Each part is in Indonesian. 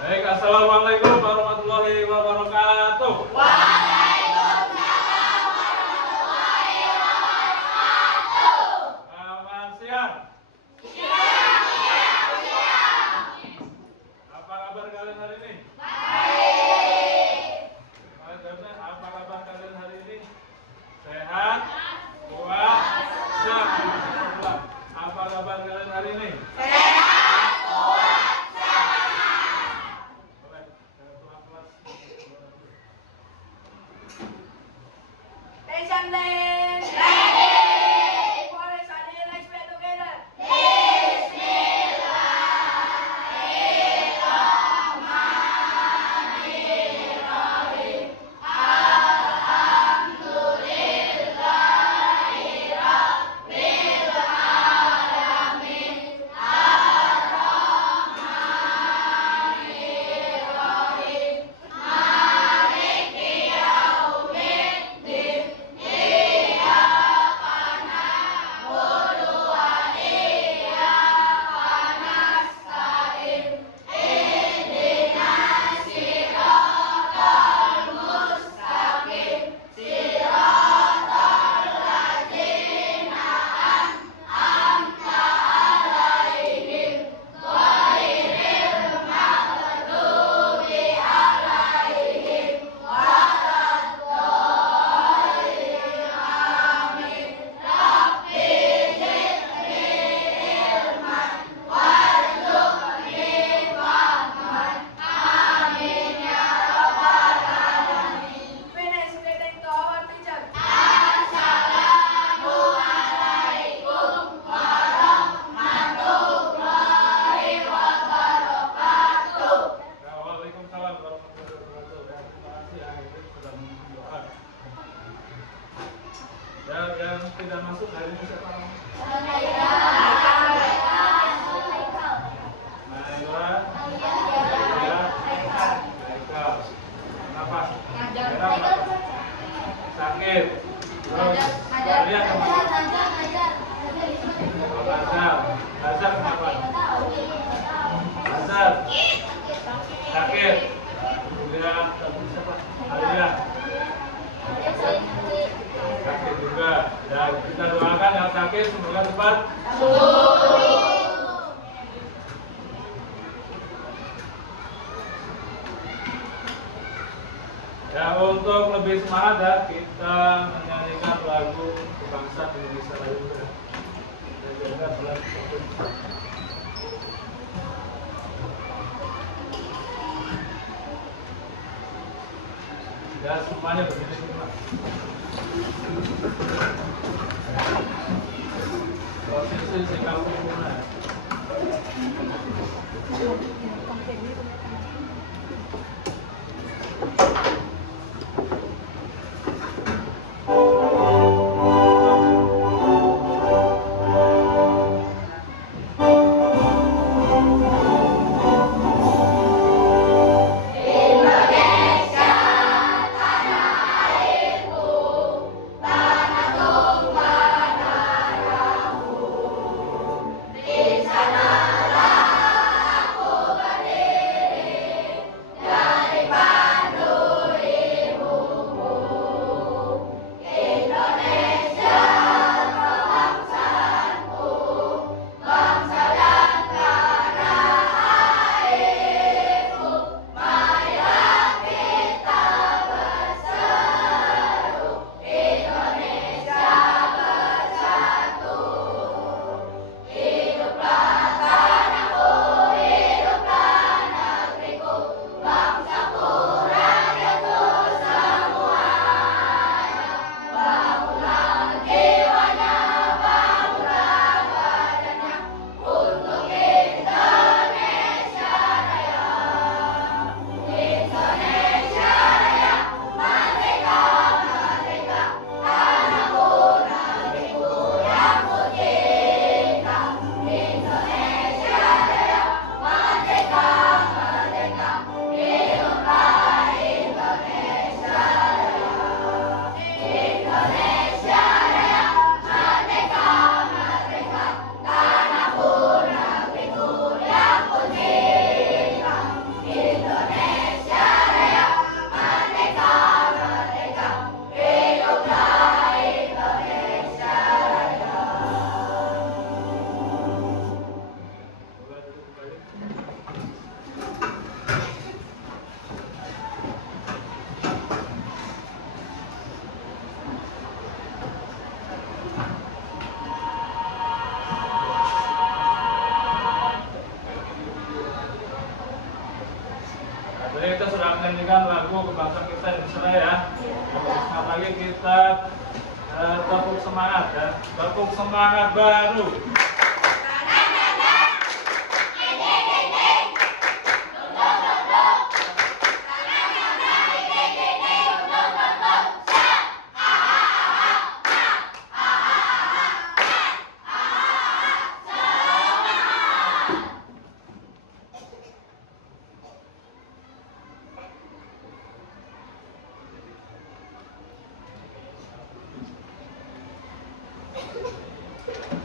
Baik, assalamualaikum warahmatullahi wabarakatuh. Waalaikumsalam warahmatullahi wabarakatuh. Selamat siang. Siang. Apa kabar kalian hari ini? Baik. Apa kabar kalian hari ini? Sehat? Puasa? Apa kabar kalian hari ini? Sehat, puasa. Boleh, kelas. Attention please. Ready. Boys, are you let's play together? Finish reading to our teacher. Assalamualaikum warahmatullahi wabarakatuh. Ya, waalaikumsalam warahmatullahi wabarakatuh. Ya, terima kasih akhirnya sudah mendoa. Ya, yang tidak masuk hari ini siapa namanya? Naila. Haikal. Kenapa? Kenapa? Sakit. Terus Maria kemana? Oh, Azhar. Azhar kenapa? Azhar. Sakit. Kemudian siapa? Alia. Sakit juga. Dan kita doakan yang sakit semoga cepat sembuh. Ya, untuk lebih semangat ya, kita menyanyikan lagu kebangsaan Indonesia Raya. Dan juga lagu ya, semuanya begini semua. Posisi sikap hubungan. Di sanalah aku Jadi kita sudah menyanyikan lagu kebangsaan kita Indonesia ya. Sebentar lagi kita tepuk semangat ya. Tepuk semangat baru.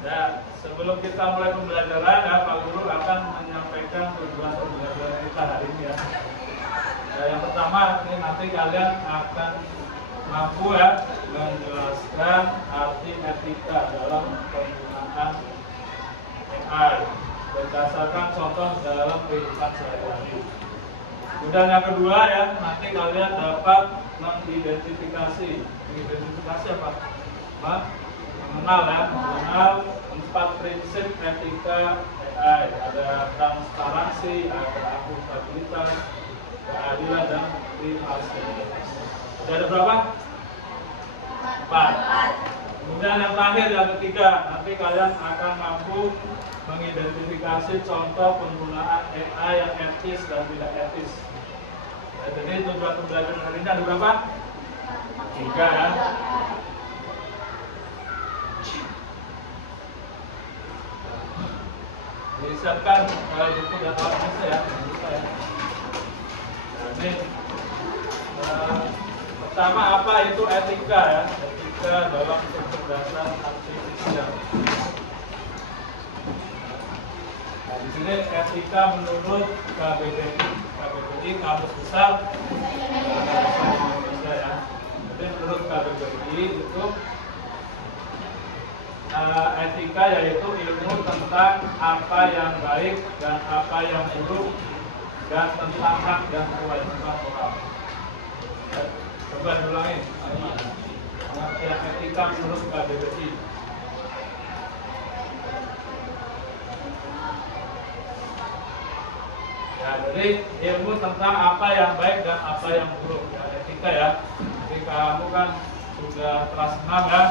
Ya, sebelum kita mulai pembelajaran ya, Pak Guru akan menyampaikan tujuan pembelajaran kita hari ini ya. Yang pertama, ini nanti kalian akan mampu ya menjelaskan arti etika dalam penggunaan AI berdasarkan contoh dalam kehidupan sehari-hari. Kemudian yang kedua ya, nanti kalian dapat mengidentifikasi apa? Mengenal 4 prinsip etika AI. Ada transparansi, ada akuntabilitas, keadilan dan privasi. Ada berapa? 4. Kemudian yang terakhir yang ketiga, nanti kalian akan mampu mengidentifikasi contoh penggunaan AI yang etis dan tidak etis. Jadi tujuan pembelajaran hari ini ada berapa? 3 ya. Disiapkan buku dan alat ya. Ini pertama apa itu etika ya? Etika dalam kecerdasan artifisial. Nah, di sini etika menurut KBBI Kamus Besar Indonesia ya. Jadi menurut KBBI itu etika yaitu ilmu tentang apa yang baik dan apa yang buruk dan tentang hak dan kewajiban moral. Coba ulangi. Pengertian etika menurut KBBI. Ya, jadi ilmu tentang apa yang baik dan apa yang buruk ya, etika ya. Jadi kamu kan sudah kelas 6 ya.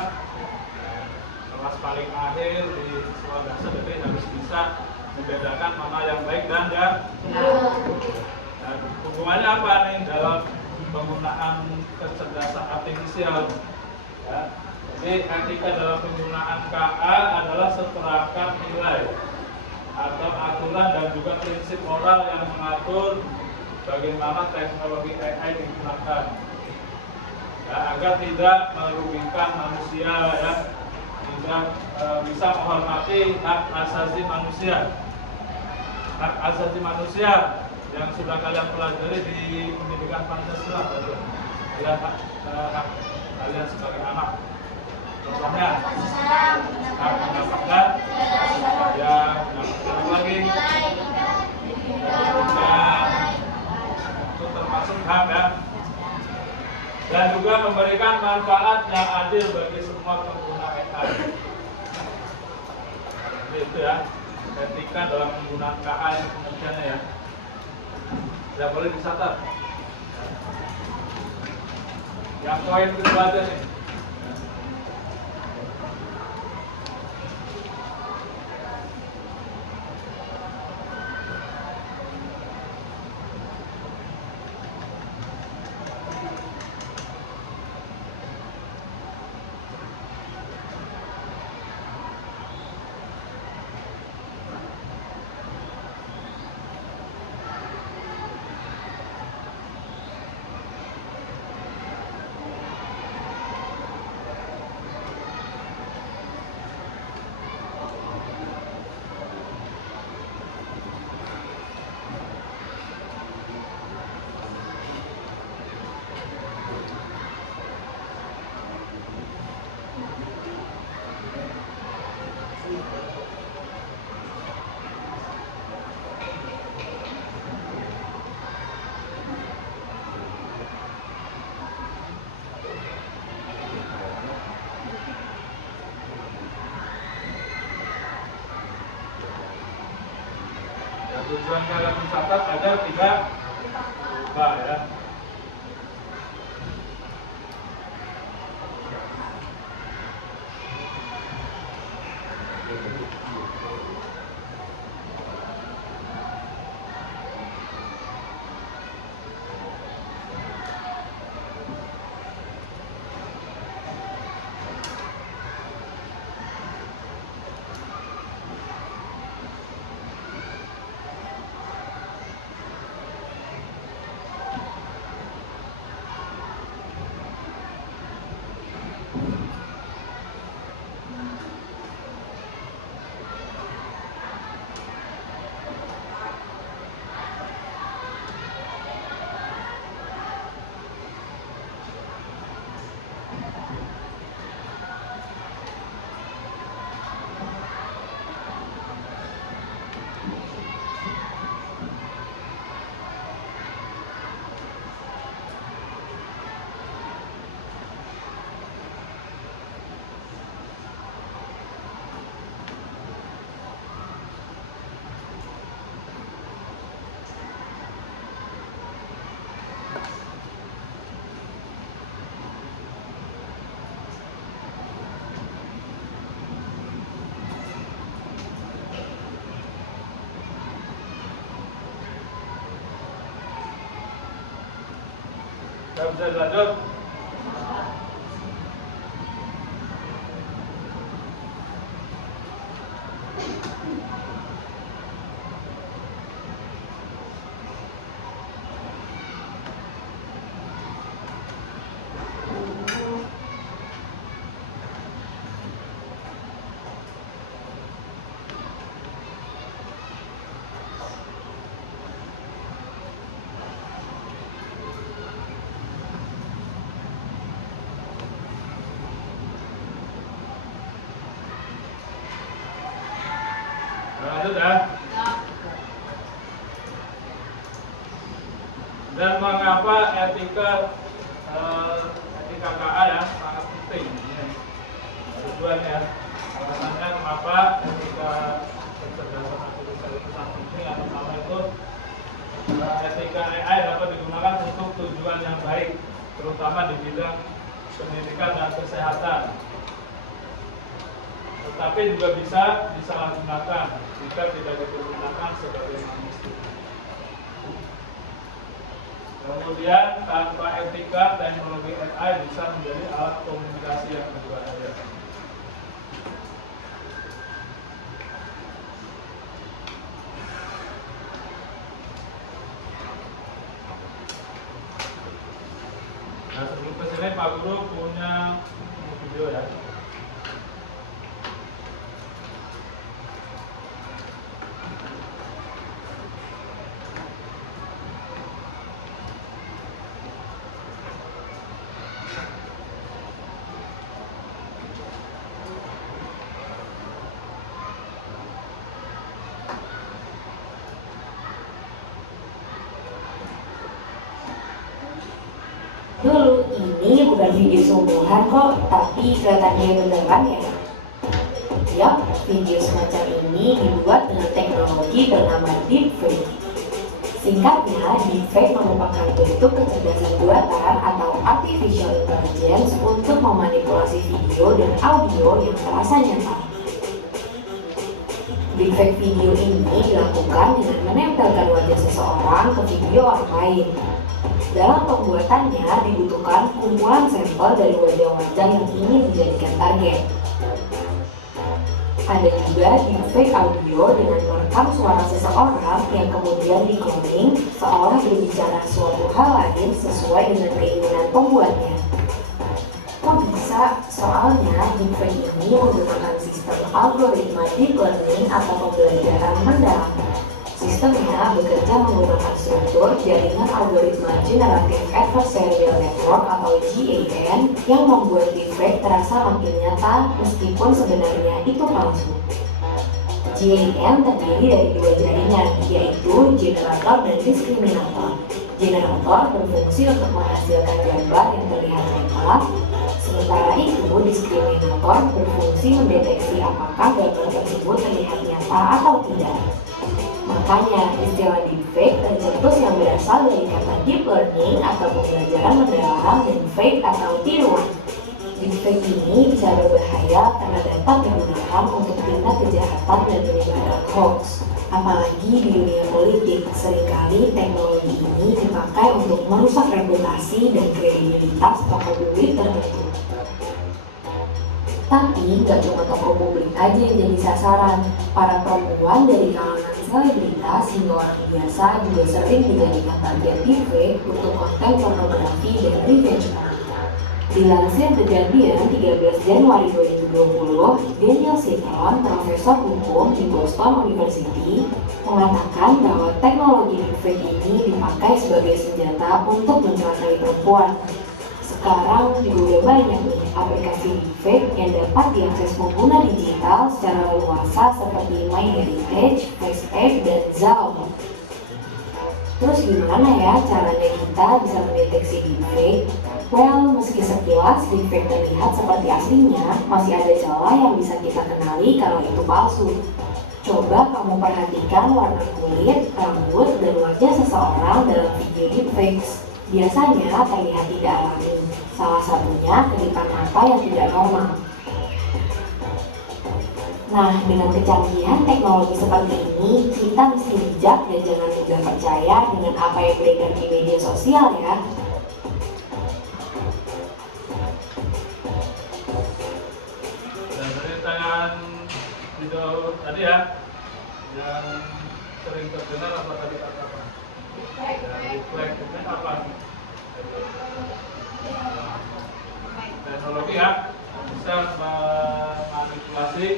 Kelas paling akhir di sekolah dasar, jadi harus bisa membedakan mana yang baik dan yang buruk. Dan hubungannya apa nih dalam penggunaan kecerdasan artifisial? Ya, jadi etika dalam penggunaan KA adalah seperangkat nilai atau aturan dan juga prinsip moral yang mengatur bagaimana teknologi AI digunakan ya, agar tidak merugikan manusia ya. Bisa menghormati hak asasi manusia. Hak asasi manusia yang sudah kalian pelajari di pendidikan Pancasila ya, hak kalian sebagai anak. Contohnya hak mendapatkan ya, mendapatkan lagi itu termasuk hak ya. Dan juga memberikan manfaat yang adil bagi semua pengguna AI. Itu ya, etika dalam penggunaan KA yang pengertiannya ya. Tidak boleh dicatat. Yang poin kedua aja nih. Tujuan kalian mencatat agar tidak Buka ya. Kita bisa lanjut. Lanjut ya. Dan mengapa etika KA ya sangat penting ini tujuannya. Alasannya mengapa etika kecerdasan artifisial itu sangat penting atau sama itu etika AI dapat digunakan untuk tujuan yang baik, terutama di bidang pendidikan dan kesehatan. Tetapi juga bisa disalahgunakan jika tidak digunakan sebagaimana mestinya. Kemudian tanpa etika, teknologi AI bisa menjadi alat komunikasi yang berbahaya. Nah, sebelum ke sini Pak Guru punya video ya. Dulu, ini bukan video sungguhan kok, tapi kelihatannya beneran ya. Yap, video semacam ini dibuat dengan teknologi bernama deepfake. Singkatnya, deepfake merupakan bentuk kecerdasan buatan atau artificial intelligence untuk memanipulasi video dan audio yang terasa nyata. Deepfake video ini dilakukan dengan menempelkan wajah seseorang ke video orang lain. Dalam pembuatannya dibutuhkan kumpulan sampel dari wajah-wajah yang ingin dijadikan target. Ada juga deepfake audio dengan merekam suara seseorang yang kemudian di-cloning seolah berbicara suatu hal lain sesuai dengan keinginan pembuatnya. Kok bisa? Soalnya deepfake ini menggunakan sistem algoritma deep learning atau pembelajaran mendalam. Sistemnya bekerja menggunakan struktur jaringan algoritma Generative Adversarial Network atau GAN yang membuat deepfake terasa makin nyata meskipun sebenarnya itu palsu. GAN terdiri dari dua jaringan, yaitu generator dan diskriminator. Generator berfungsi untuk menghasilkan gambar yang terlihat nyata, sementara itu diskriminator berfungsi mendeteksi apakah gambar tersebut terlihat nyata atau tidak. Makanya istilah deepfake tercetus yang berasal dari kata deep learning atau pembelajaran mendalam dan fake atau tiruan. Deepfake ini bisa berbahaya karena dapat digunakan untuk tindak kejahatan dan menyebarkan hoax. Apalagi di dunia politik, seringkali teknologi ini dipakai untuk merusak reputasi dan kredibilitas tokoh publik tertentu. Tapi nggak cuma tokoh publik aja yang jadi sasaran. Para perempuan dari kalangan selebritas hingga orang biasa juga sering dijadikan bagian deepfake untuk konten pornografi dan revenge porn. Dilansir The Guardian 13 Januari 2020, Daniel Citron, profesor hukum di Boston University, mengatakan bahwa teknologi deepfake ini dipakai sebagai senjata untuk mencelakai perempuan. Sekarang juga udah banyak nih aplikasi deepfake yang dapat diakses pengguna digital secara leluasa seperti MyHeritage, FaceApp, dan Zoom. Terus gimana ya caranya kita bisa mendeteksi deepfake? Well, meski sekilas deepfake terlihat seperti aslinya, masih ada celah yang bisa kita kenali kalau itu palsu. Coba kamu perhatikan warna kulit, rambut, dan wajah seseorang dalam video deepfakes. Biasanya terlihat tidak alami. Salah satunya kedipan mata yang tidak normal. Nah, dengan kecanggihan teknologi seperti ini, kita mesti bijak dan jangan mudah percaya dengan apa yang beredar di media sosial ya. Dan dari tangan video tadi ya, yang sering terdengar apa tadi kata-kata? Deepfake itu apa? Teknologi ya, bisa memanipulasi,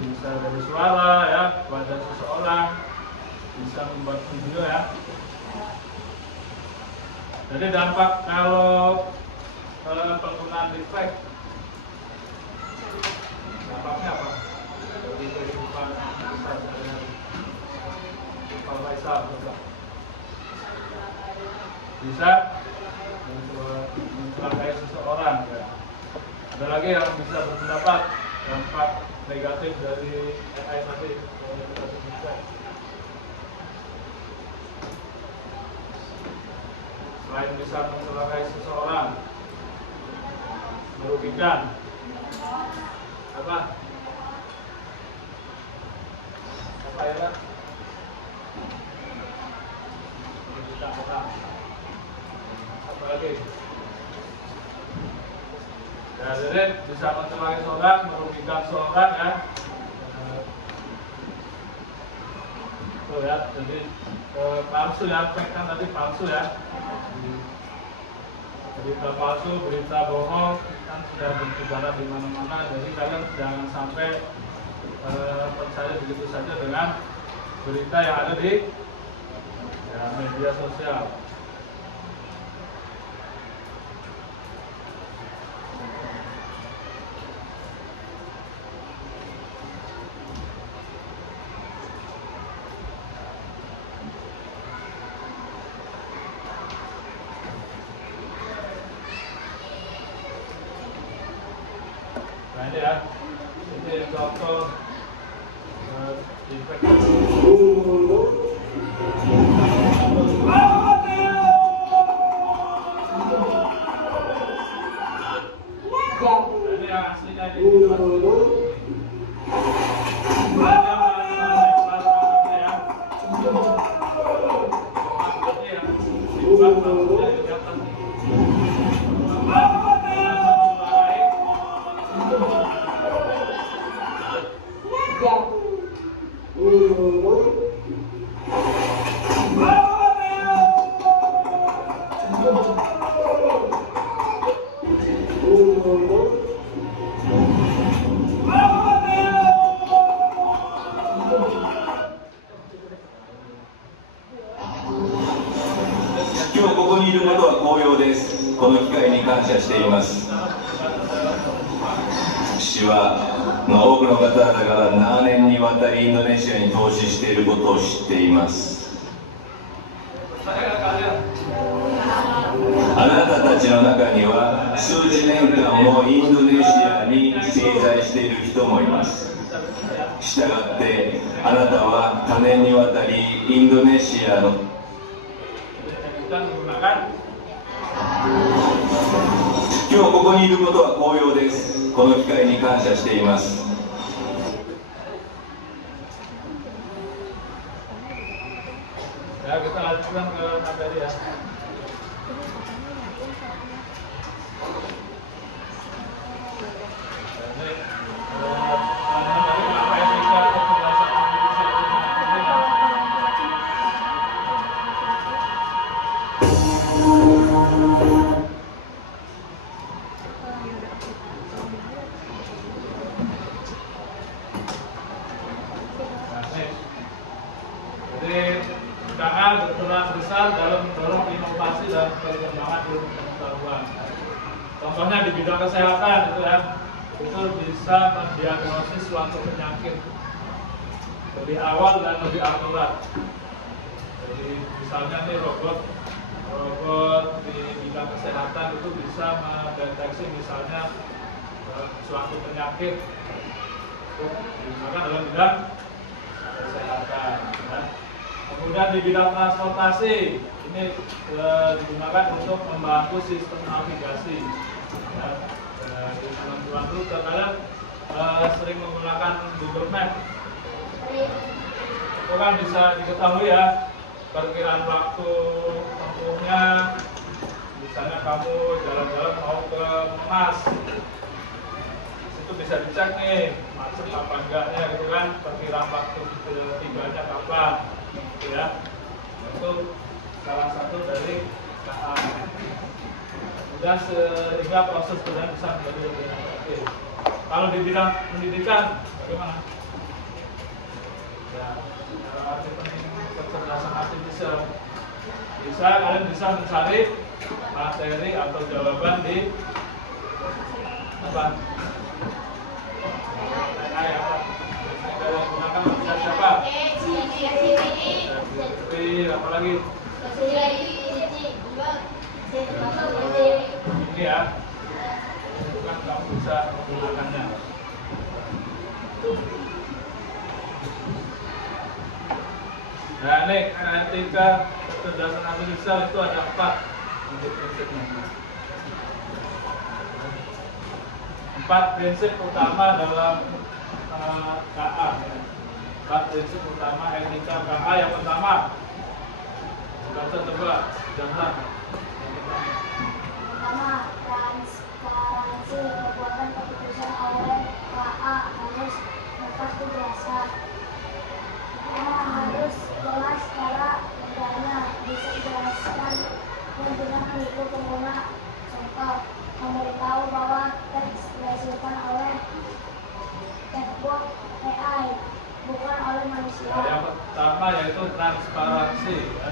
bisa dari suara ya, wajah seseorang, bisa membuat video ya. Jadi dampak kalau penggunaan deepfake, dampaknya apa? Bagi kehidupan sehari-hari. Pak Faisal, bisa mencelakai seseorang ya. Ada lagi yang bisa berpendapat dampak negatif dari AI tadi. Selain bisa mencelakai seseorang, merugikan apa ya, merugikan orang. Apa lagi? Ya, jadi bisa mencelakai seorang, merugikan seorang ya. Tuh ya, jadi palsu ya, fake kan tadi palsu ya. Berita palsu, berita bohong kan sudah bertebaran di mana-mana. Jadi kalian jangan sampai percaya begitu saja dengan berita yang ada di ya, media sosial. Nah ini ya, ini contoh deepfake. Ini yang aslinya ini.今日ここにいることは光栄です。この機会に感謝しています。私は多くの方々が長年にわたりインドネシアに投資していることを知っています。あなたたちの中には数十年間もインドネシアに滞在している人もいます。したがってあなたは多年にわたりインドネシアの Kita menggunakan 今日ここにいることは光栄です。この機会に感謝しています。 ya kita lanjutkan ke materi ya. Ini kenapa etika kecerdasan artifisial itu sangat penting ya? Jadi KA berperan besar dalam mendorong inovasi dan perkembangan ilmu pengetahuan. Contohnya di bidang kesehatan itu ya, itu bisa mendiagnosis suatu penyakit lebih awal dan lebih akurat. Jadi misalnya nih robot di bidang kesehatan itu bisa mendeteksi misalnya suatu penyakit, misalkan dalam bidang kesehatan. Ya. Kemudian di bidang transportasi ini digunakan untuk membantu sistem navigasi. Ya, di teman-teman itu terkadang sering menggunakan Google Map. Itu kan bisa diketahui ya perkiraan waktu tempuhnya. Misalnya kamu jalan-jalan mau ke Monas, itu bisa dicek nih macet apa enggaknya gitu kan, perkiraan waktu tibanya kapan. Ya, itu salah satu dari KA. Kemudian sehingga proses belajar bisa menjadi lebih efektif. Kalau di bidang pendidikan bagaimana? Ya, arti penting kecerdasan artifisial. Kalian bisa mencari materi atau jawaban di apa? Gunakan website siapa? Apa lagi? Ini ya, itu kan kamu bisa menggunakannya. Nah ini etika kecerdasan artifisial itu ada 4 untuk prinsipnya. 4 prinsip utama dalam KA. 4 prinsip utama etika KA. Yang pertama, baca coba, jangan. Pertama, transparansi perbuatan keputusan oleh KA harus dapat dijelaskan. Harus jelas cara kerjanya, bisa dijelaskan dan tidak menipu pengguna. Contoh, memberitahu bahwa teks dihasilkan oleh chatbot AI, bukan oleh manusia. Yang pertama yaitu transparansi ya,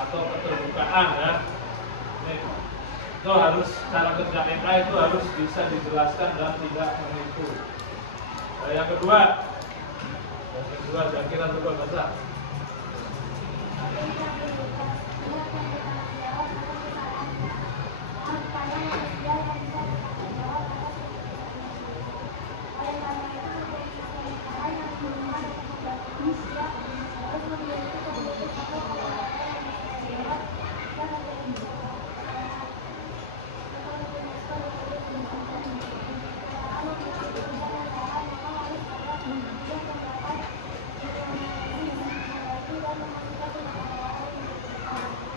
atau keterbukaan ya. Ini, itu harus cara kerja AI itu harus bisa dijelaskan dan tidak menipu. Yang kedua kira-kira coba baca.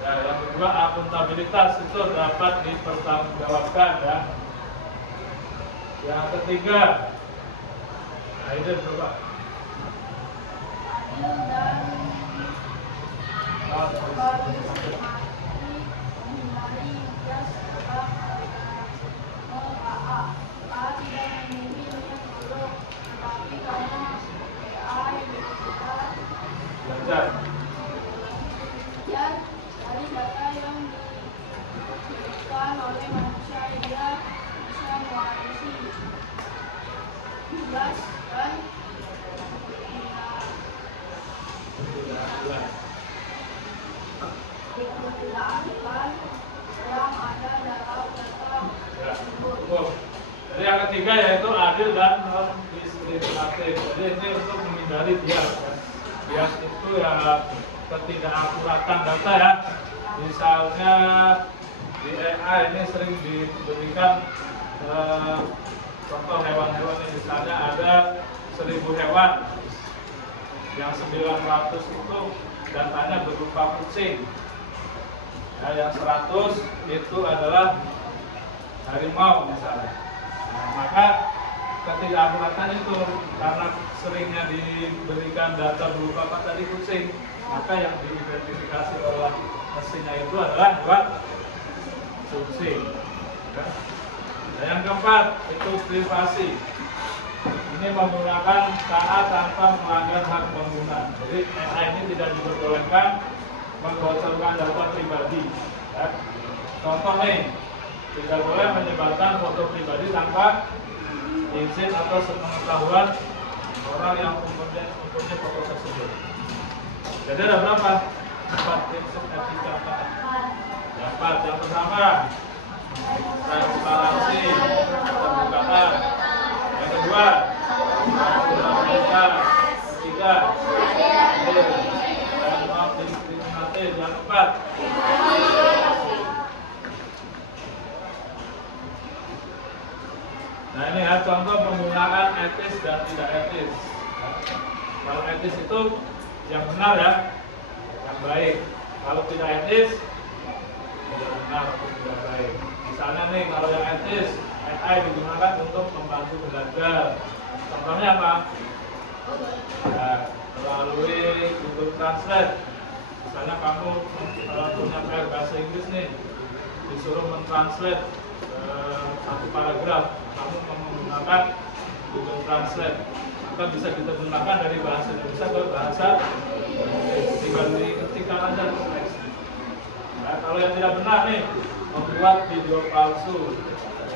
Ya, yang kedua akuntabilitas itu dapat dipertanggungjawabkan ya. Yang ketiga, nah ini coba. Belajar. Dari data yang diberikan oleh manusia ia bisa mewarisi jelas dan ketidakadilan yang ada dalam data tersebut. Jadi yang ketiga yaitu adil dan non diskriminatif. Jadi ini untuk menghindari bias. Bias itu ya ketidakakuratan data ya. Misalnya di AI ini sering diberikan contoh hewan-hewan yang misalnya ada 1000 hewan, yang 900 itu datanya berupa kucing, ya, yang 100 itu adalah harimau misalnya. Nah, maka ketidakakuratan itu karena seringnya diberikan data berupa apa tadi kucing, maka yang diidentifikasi oleh mesinnya itu adalah hewan kucing. Ya. Dan yang keempat itu privasi. Ini menggunakan KA tanpa melanggar hak pengguna. Jadi AI ini tidak diperbolehkan membocorkan data pribadi. Ya. Contoh nih, tidak boleh menyebarkan foto pribadi tanpa izin atau sepengetahuan orang yang mempunyai foto tersebut. Jadi ada berapa? 4 prinsip etika. Yang pertama, transparansi, keterbukaan. Yang kedua, akuntabilitas. Ketiga, adil dan non diskriminatif. Yang keempat, nah ini ya contoh penggunaan etis dan tidak etis. Kalau etis itu yang benar ya, yang baik. Kalau tidak etis, tidak benar atau tidak baik. Misalnya nih kalau yang etis, AI digunakan untuk membantu belajar. Contohnya apa? Ya, melalui Google Translate. Misalnya kamu punya PR bahasa Inggris nih, disuruh mentranslate satu paragraf, kamu menggunakan Google Translate, maka bisa diterjemahkan dari bahasa Indonesia ke bahasa Inggris, tinggal diketikkan aja teks. Nah, kalau yang tidak benar nih, membuat video palsu.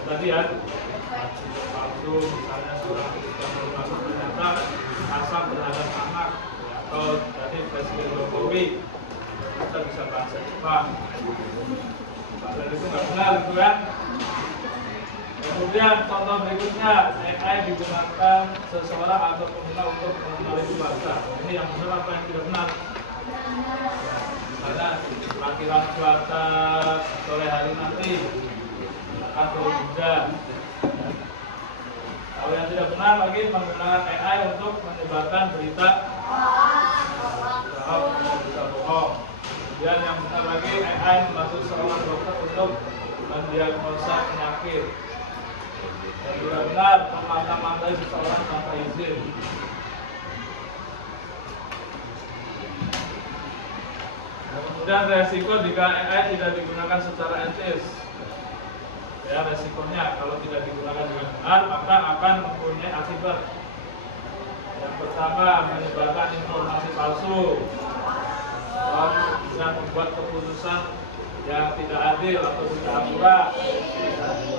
Tadi ya, video palsu, misalnya seorang ketika melakukan ternyata asal terhadap anak, atau tadi Presiden Jokowi, kita bisa bahasa Jepang. Padahal itu nggak benar itu kan. Kemudian contoh berikutnya, AI digunakan seseorang atau pengguna untuk mengenali cuaca. Ini yang benar apa yang tidak benar? Misalnya perkiraan cuaca sore hari nanti akan turun hujan. Kalau yang tidak benar lagi menggunakan AI untuk menyebarkan berita bohong. Kemudian yang benar lagi AI membantu seorang dokter untuk mendiagnosa penyakit. Yang tidak benar memantah-mantai seseorang tanpa izin. Kemudian resiko jika AI tidak digunakan secara etis. Ya, resikonya kalau tidak digunakan dengan benar maka akan mempunyai akibat. Yang pertama, menyebarkan informasi palsu, dan membuat keputusan yang tidak adil atau tidak akurat,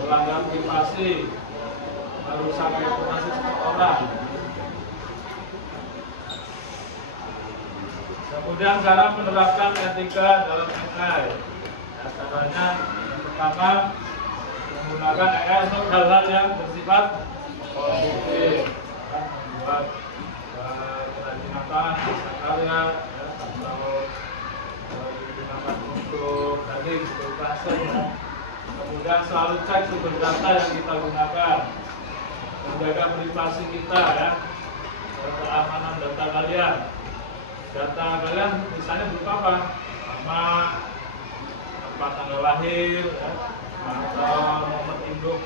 melanggar privasi, merusak reputasi seseorang. Kemudian cara menerapkan etika dalam AI. Ya, caranya yang pertama, menggunakan AI untuk hal-hal yang bersifat positif, membuat kerajinan tangan, hasil karya, atau digunakan untuk tadi berklasir. Kemudian selalu cek sumber data yang kita gunakan, menjaga privasi kita ya, keamanan data kalian. Data kalian misalnya berupa apa? Nama, tempat tanggal lahir, ya, atau nomor induk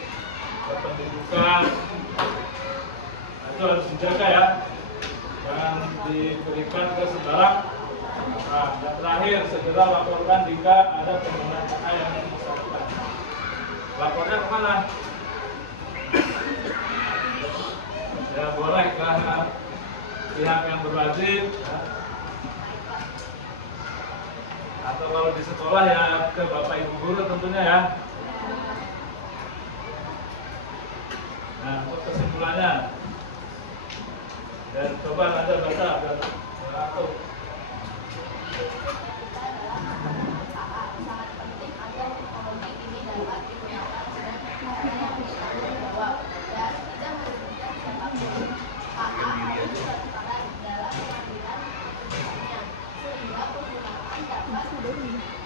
kependudukan. Nah, itu harus dijaga ya, jangan diberikan ke sembarang. Nah, dan terakhir segera laporkan jika ada penggunaan AI yang menyesatkan. Lapornya kemana? Ya boleh ke pihak yang berwajib, ya. Atau kalau di sekolah ya ke bapak ibu guru tentunya ya. Nah, untuk kesimpulannya, dan coba Anda baca biar aku. Sangat penting agar teknologi ini dapat digunakan dengan baik bahwa tidak merugikan siapapun.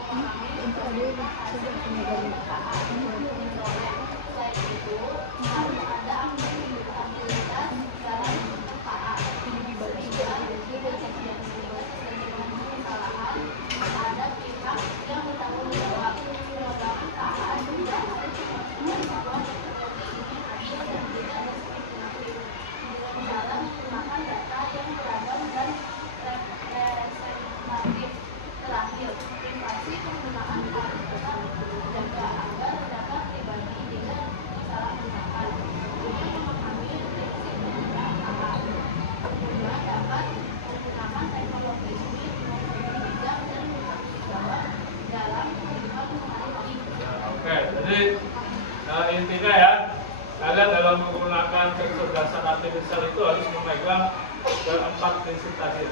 memahami berbagai perusahaan menolak. Selain itu, harus ada akuntabilitas dalam perusahaan. Sehingga di kejadian kesalahan ada pihak yang bertanggung jawab. Perusahaan juga harus memastikan bahwa teknologi ini adil dan tidak diskriminatif dalam menggunakan data yang beragam dan representatif. Terakhir, privasi penggunaan harus tetap dijaga agar data pribadi tidak disalahgunakan. Untuk memahami prinsip penggunaan hak, pengguna dapat menggunakan teknologi ini dengan bijak dan bertanggung jawab dalam kehidupan sehari-hari. Oke, jadi intinya ya, kalian dalam menggunakan kecerdasan artifisial itu harus memegang keempat prinsip tadi.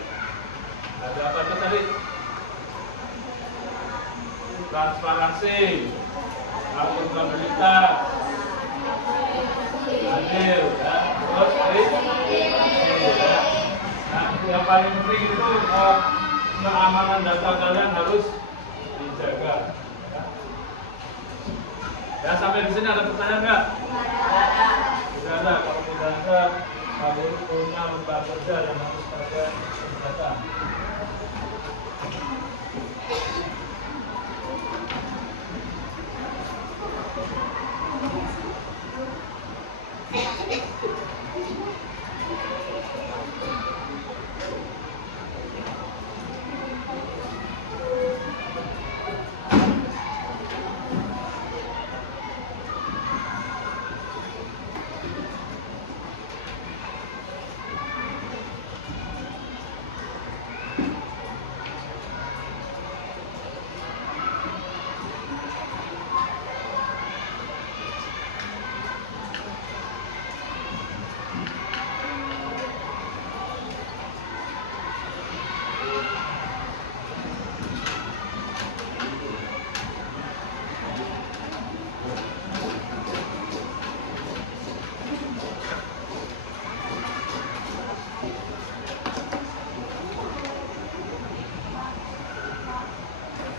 Ada apa itu tadi? Transparansi, akuntabilitas, adil, ya. Terus privasi, ya. Nah, yang paling penting itu keamanan data kalian harus dijaga. Ya. Ya, sampai di sini ada pertanyaan nggak? Tidak ada. Kalau tidak ada, kamu punya lembar kerja dan harus pakai data.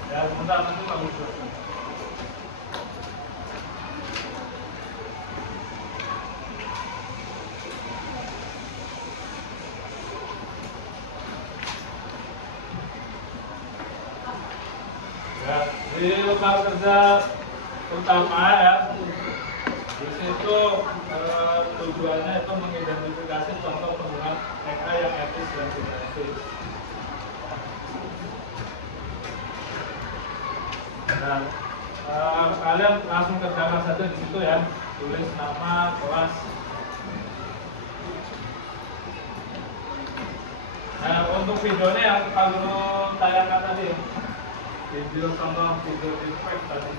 Ya, sebentar nanti Pak Gubernur. Ya, di lembar kerja utama ya, di situ tujuannya itu mengidentifikasi contoh penggunaan TK yang etis dan tidak etis. Nah, kalian langsung kerjakan saja di situ ya, tulis nama, kelas. Nah, untuk videonya yang kalau tayangkan tadi, video contoh video effect tadi.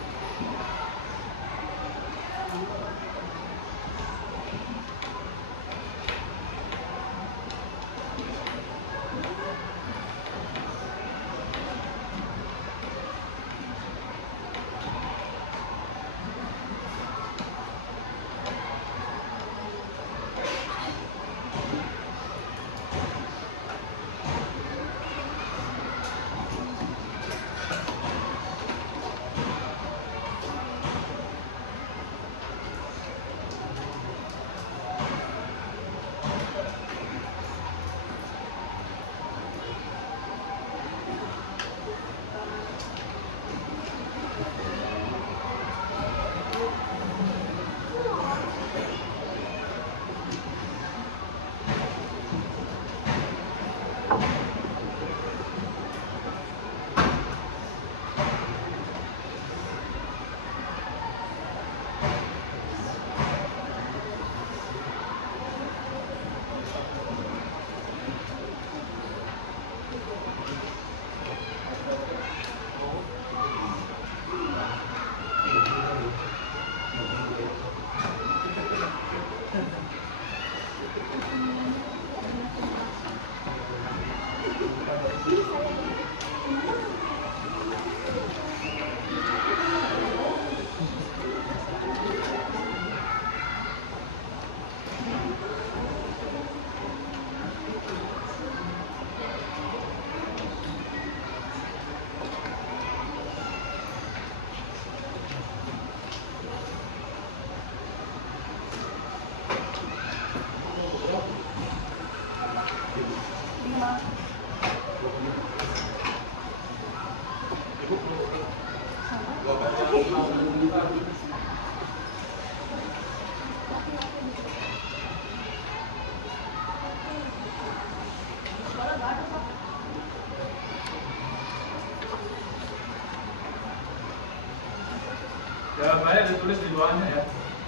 Jawabannya ditulis di bawahnya ya,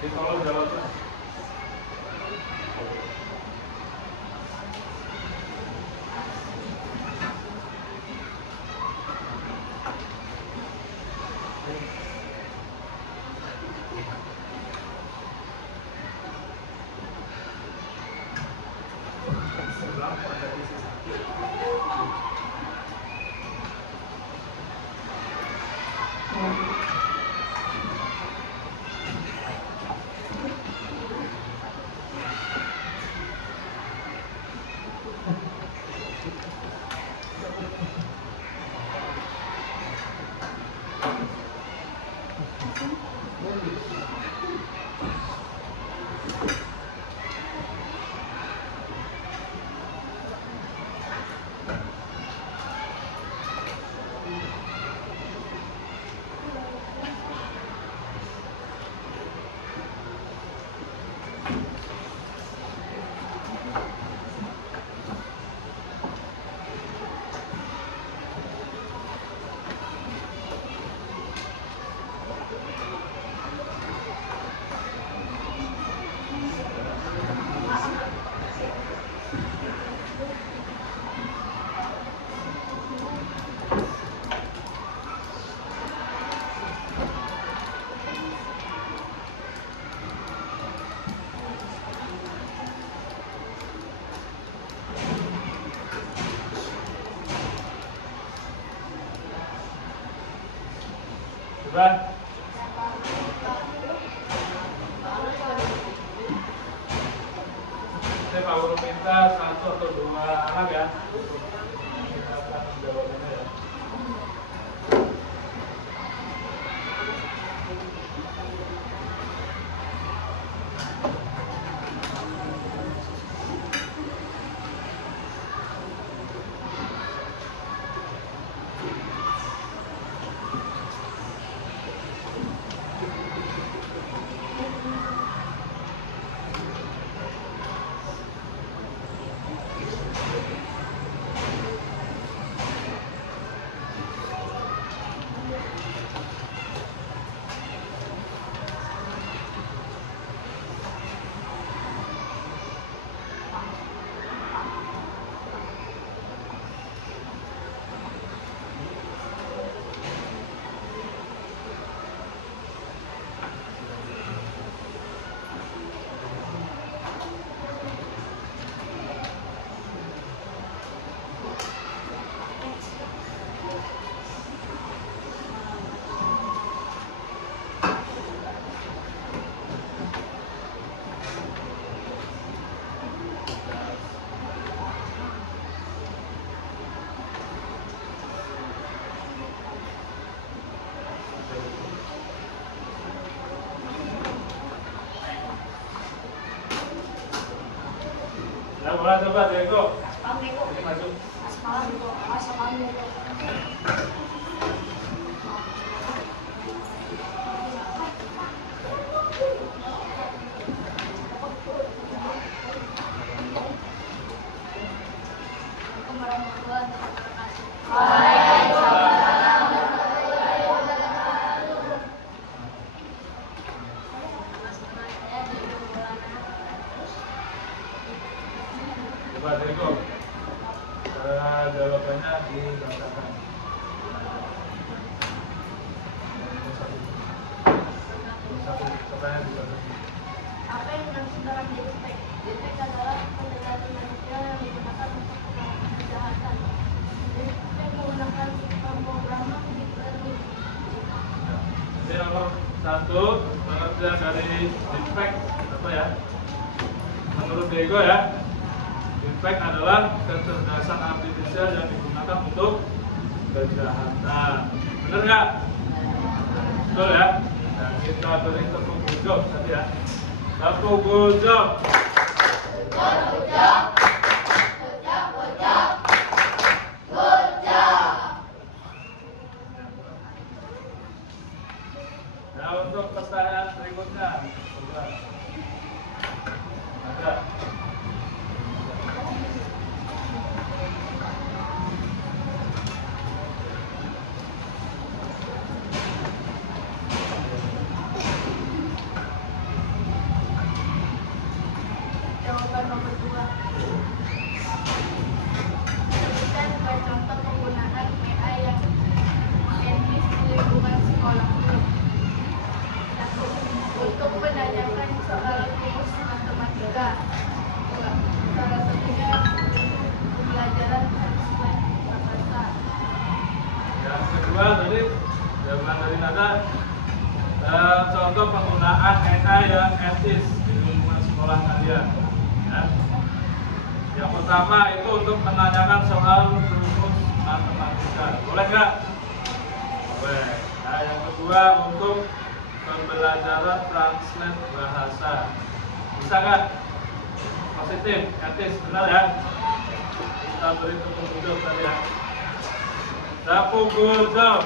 di kolom jawaban. Sebelah pada sisi satu. Coba. Saya Pak Guru minta 1 atau 2 anak ya untuk menjelaskan jawabannya ya. Ya, mulai coba Diego. Ini masuk. Coba Diego. Jawabannya dibacakan. Satu pertanyaan dibacakan. Apa yang sekarang jadi spek? Spek adalah pendekatan manusia yang digunakan untuk kejahatan. Spek menggunakan pemrograman deep learning. Jadi nomor 1 pengertian dari impact apa ya? Menurut Diego ya, impact adalah kecerdasan artifisial yang digunakan untuk kejahatan. Benar nggak? Betul ya? Nah, kita beri tepuk gojok tadi ya. Tepuk gojok. Nah, untuk pertanyaan berikutnya, ada. Jawaban nomor 2. Sebutkan 2 contoh penggunaan AI yang etis di lingkungan sekolah. 1. Untuk menanyakan soal rumus matematika. 2. Salah satunya pembelajaran translate bahasa. Yang kedua tadi jawaban dari Nada, contoh penggunaan AI yang etis di lingkungan sekolah kalian. Ya. Yang pertama itu untuk menanyakan soal rumus matematika. Boleh nggak? Boleh. Nah, yang kedua untuk pembelajaran translate bahasa. Bisa nggak? Positif, etis, benar ya? Kita beri tepuk tangan tadi ya. Tepuk tangan.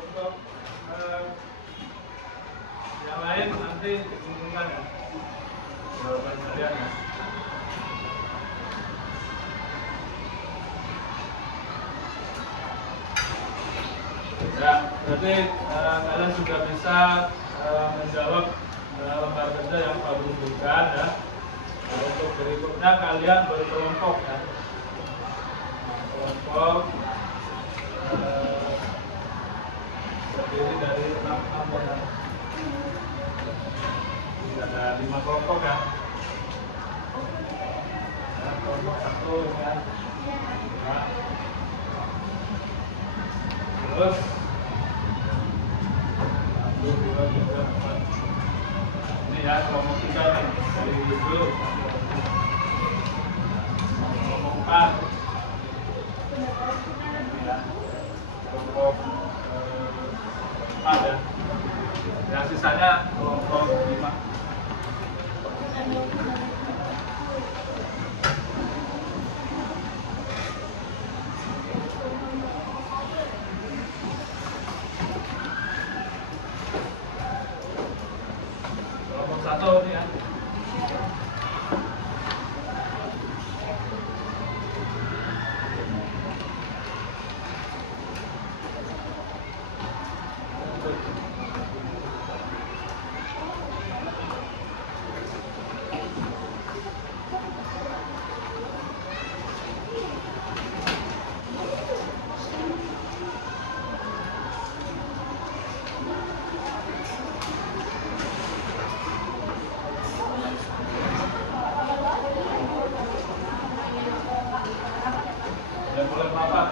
Untuk yang lain nanti diumumkan ya jawaban kalian ya. Ya, berarti kalian sudah bisa menjawab lembar kerja yang Pak Guru berikan ya. Nah, untuk berikutnya kalian berkelompok ya. Kelompok terdiri dari 6 anggota. Ada 5 kelompok ya. Ya, kelompok 1 ya. Nah, terus 1, 2, 3, 4. Ini ya kelompok 3 nih dari itu. Kelompok 4. Ya, kelompok 4 ya. Yang sisanya kelompok 5. Kelompok 1 nih ya. Udah mulai merapat.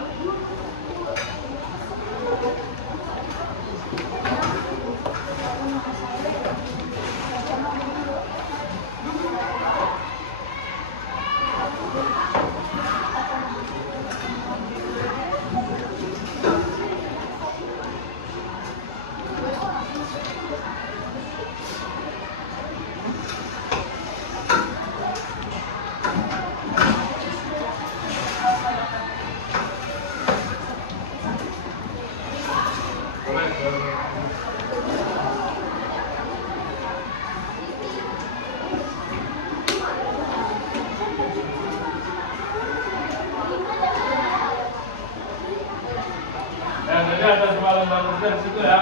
Dan jadi ada 2 lembar kerja di situ ya.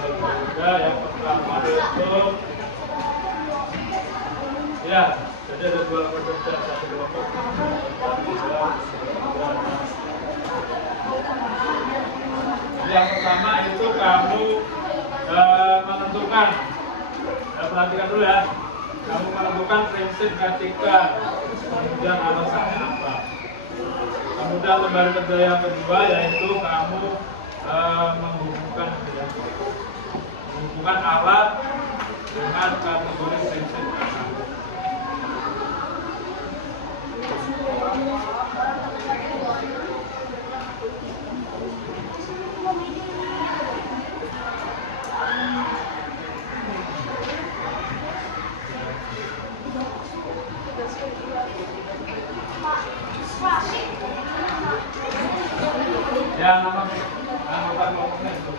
Lembar kerja yang pertama itu ya, jadi ada 2 lembar kerja, satu kelompok. Jadi yang pertama itu kamu menentukan, perhatikan dulu ya. Kamu menentukan prinsip ketika, kemudian alasannya apa. Kemudian lembar kerja yang kedua yaitu kamu menghubungkan alat dengan kategori prinsip. Yang apa? Bukan ngomongnya itu.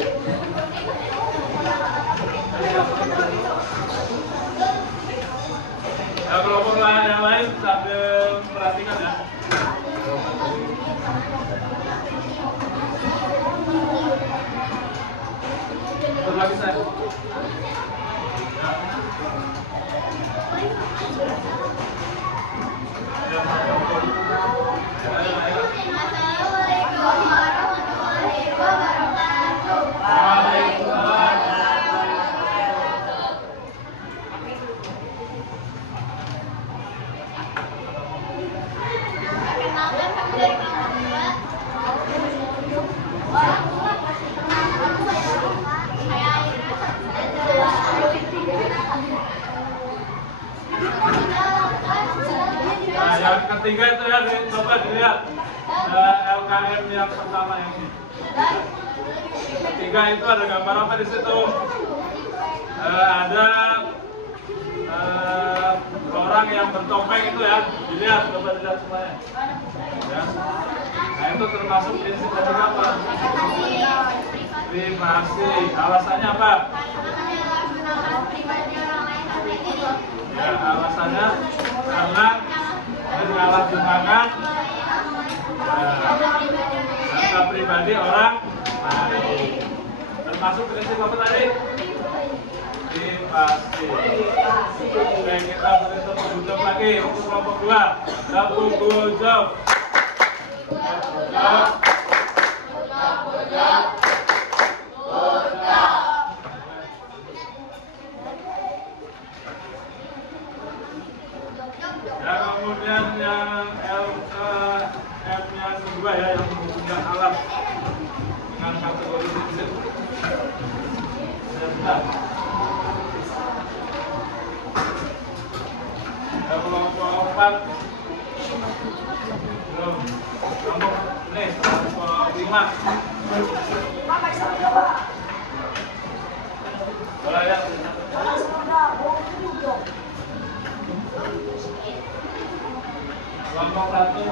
Nah, kelompok yang lain sambil perhatikan ya. Terus lagi saya. Assalamualaikum warahmatullahi wabarakatuh. Waalaikumsalam. Perkenalkan kami dari kelompok 2. Orang tua saya Aira Nah, yang ketiga itu ya, coba dilihat LKM yang pertama ini. Ketiga itu ada gambar apa di situ? Ada orang yang bertopeng itu ya, dilihat, coba dilihat semuanya. Ya. Nah itu termasuk prinsip dari apa? Privasi. Alasannya apa? Ya, alasannya karena menyalahgunakan data pribadi orang lain. Termasuk prinsip apa tadi? Privasi. Oke, kita beri tepuk jawab lagi untuk kelompok 2. Tepuk jawab. Ya, kemudian yang LKM-nya kedua ya, yang menghubungkan alat dengan kategori prinsip. Ya, kelompok 4 belum. Kelompok ini kelompok 5. Boleh ya. Kelompok 1.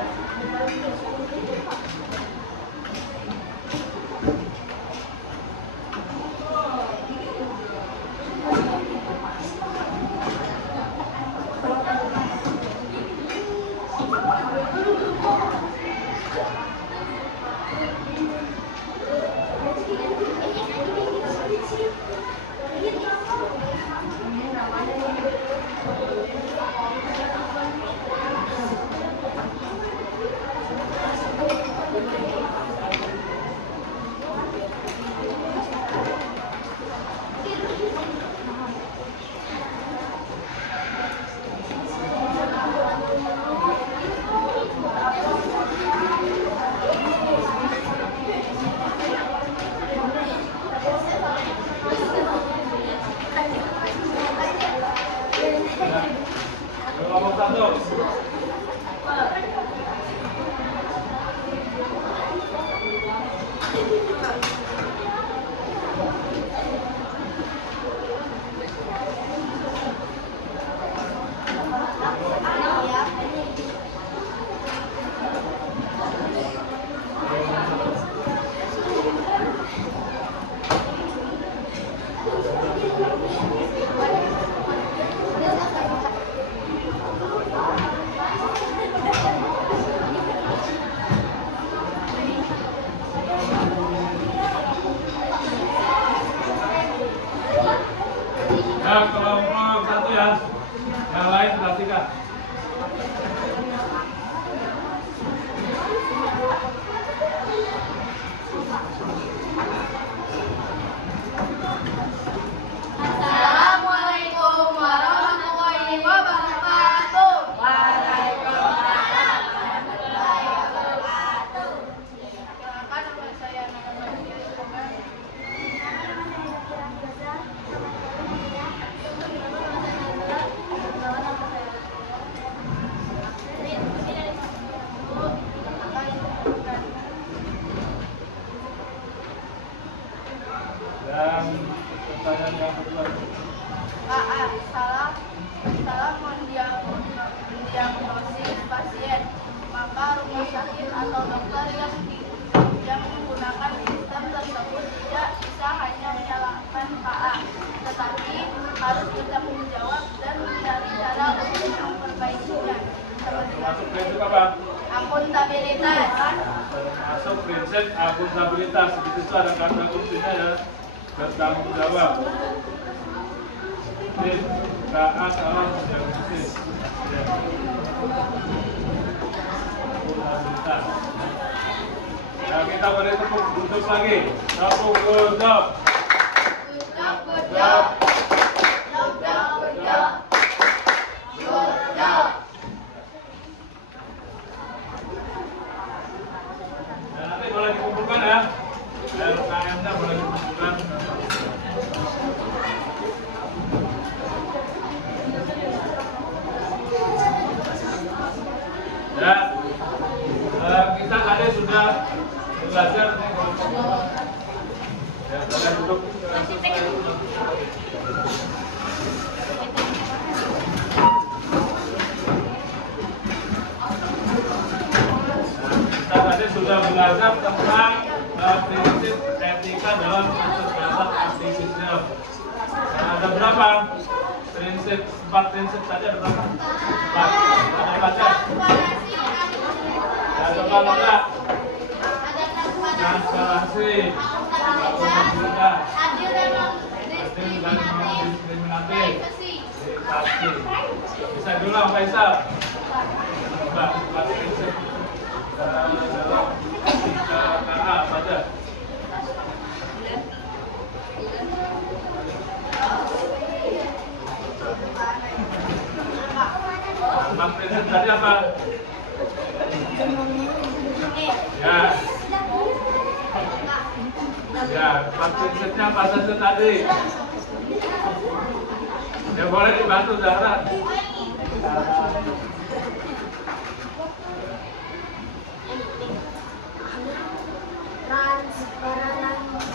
Kelompok 1. Ya, kelompok 1 ya. Yang lain perhatikan. Assalamualaikum warahmatullahi wabarakatuh. Waalaikumsalam warahmatullahi wabarakatuh. Perkenalkan nama saya Nana Dan pertanyaan yang kedua. salah mendiagnosis pasien, maka rumah sakit atau dokter yang menggunakan sistem tersebut tidak bisa akuntabilitas, di situ ada kata kuncinya ya, bertanggung jawab. Ini KA salah yang bisnis. Ya. Akuntabilitas. Nah, kita beri tepuk untuk lagi. Tepuk good job. Good job. Good job. Good job. Good job. Dan nanti boleh dikumpulkan ya. LKM-nya boleh dikumpulkan. Ya, kita tadi sudah belajar nih kalau ya, kalian duduk. Kita tadi sudah belajar tentang prinsip etika dalam kegiatan aktivisme. Nah, ada berapa? Prinsip, 4 prinsip saja ada berapa? 4. Ada baca? Ya, coba enggak? Transparansi, akuntabilitas, adil dan non-diskriminatif, privasi. Bisa diulang Faisal? Coba 4 prinsip dalam KA saja. Empat prinsip tadi apa? Ya. Ya, 4 prinsipnya apa saja tadi? Ya boleh dibantu Zahra.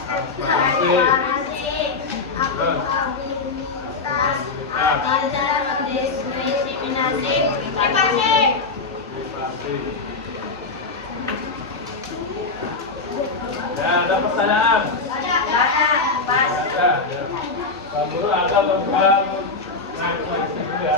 Transparansi, akuntabilitas, adil dan non-diskriminasi, privasi. Ya, ada pertanyaan? Ada, Mas. Ada. Ya. Pak Guru ada lomba naik koleksi dulu ya.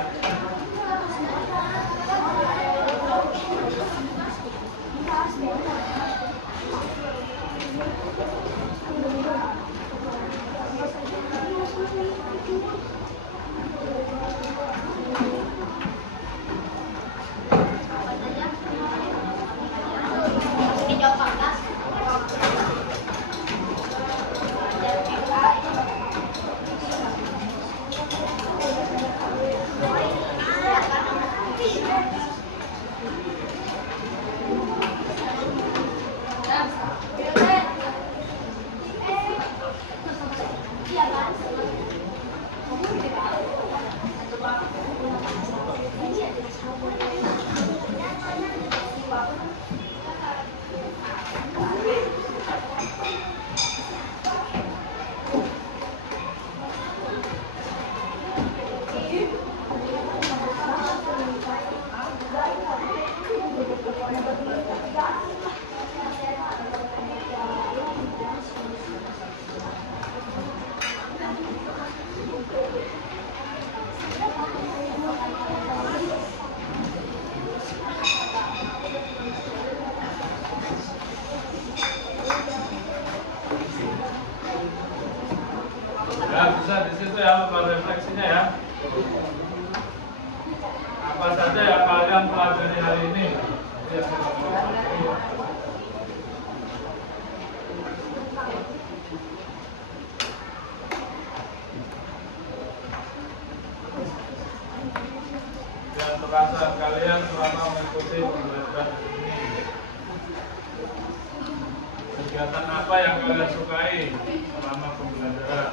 Ya, bisa di situ ya, apa refleksinya ya. Apa saja yang kalian pelajari hari ini? Ya, dan perasaan kalian selama mengikuti pembelajaran ini. Kegiatan apa yang kalian sukai selama pembelajaran?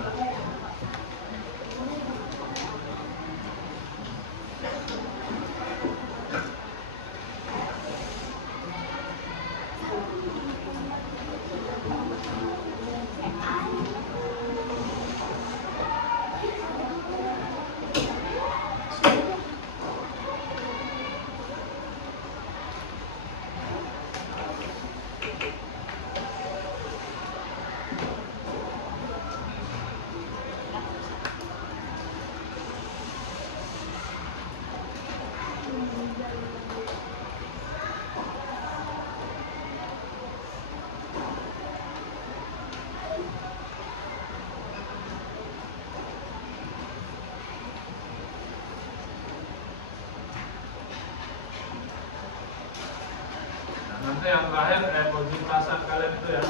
yang terakhir emoji perasaan kalian itu ya.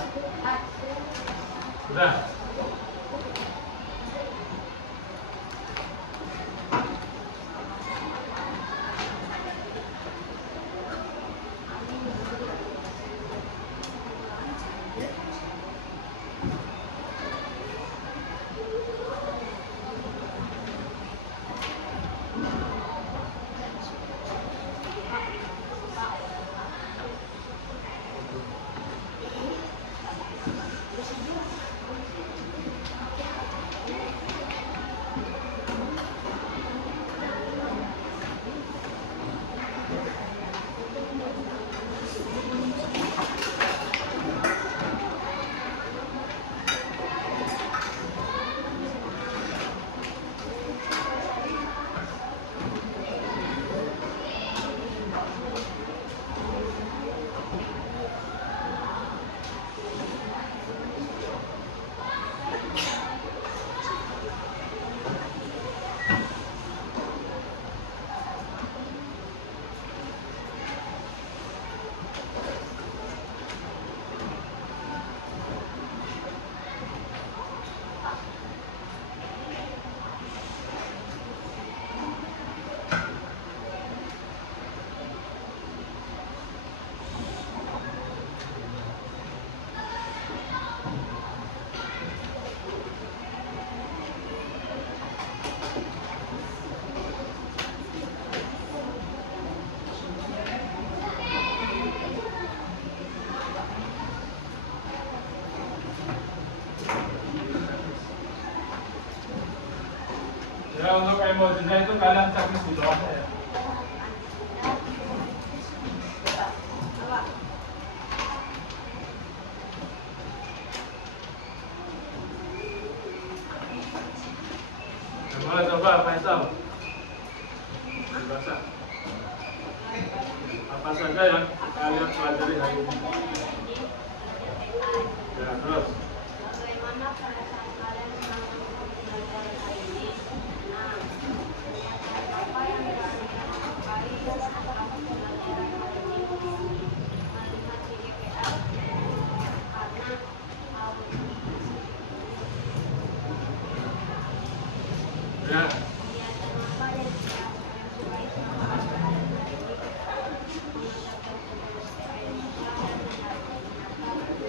Sudah. Ya, untuk emojinya itu kalian checklist di bawahnya ya. Coba Faisal dibaca apa saja yang kalian pelajari hari ini. Ya, terus Bagaimana perasaan kalian selama pembelajaran hari ini? Nah, apa yang kalian sukai selama pembelajaran hari ini? Melihat GPA karena tahu. ya. Kegiatan apa yang kalian sukai selama pembelajaran hari ini? Mengerjakan tugas PMK dan mencari data.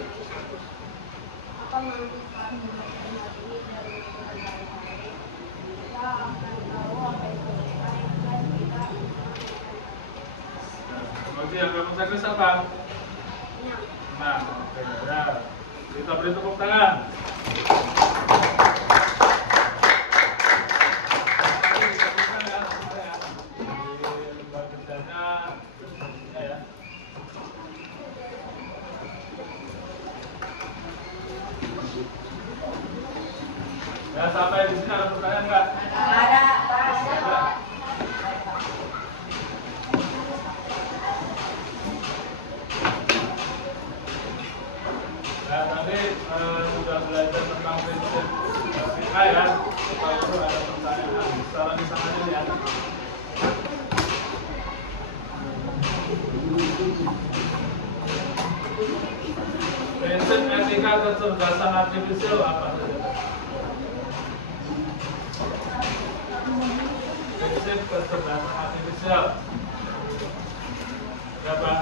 Apa manfaat pembelajaran hari ini dari berhari-hari? Kita akan tahu apa itu PMK dan kita Emoji yang kamu checklist apa? punya. Nah, oke ya. Kita beri tepuk tangan. Ya, sampai di sini ada pertanyaan nggak? Ada, Pak. Ada. Ya, tadi sudah belajar tentang prinsip fisika ya. Setelah itu ada pertanyaan. Secara di sana aja ya. Prinsip etika kecerdasan artifisial apa saja? Prinsip kecerdasan artifisial. Siapa?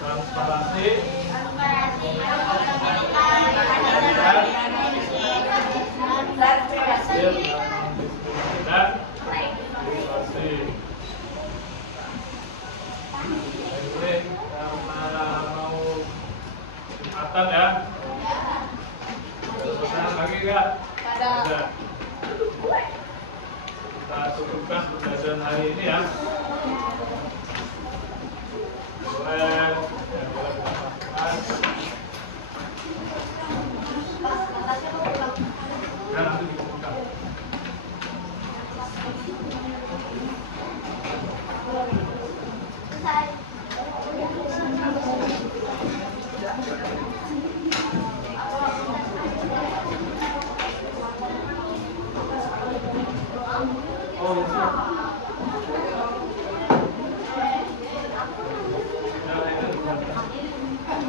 Transparansi. Hasil dan privasi. Ini karena mau Jumatan ya. Ada pertanyaan lagi nggak? Ada. Kita cukupkan pembelajaran hari ini ya. Boleh, ya boleh kita lakukan. Ya nanti dibuka. Oh, iya. Ya, ini.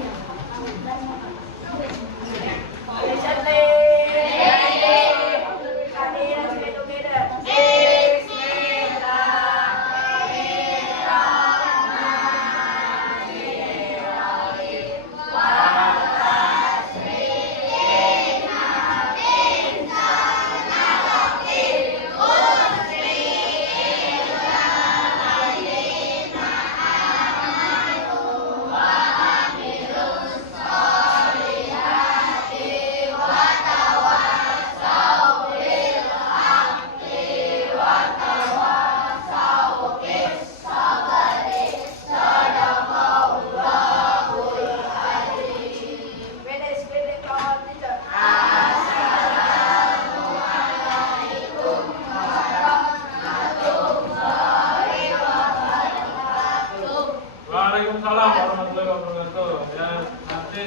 Waalaikumsalam warahmatullahi wabarakatuh. Ya nanti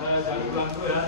jangan pulang dulu ya.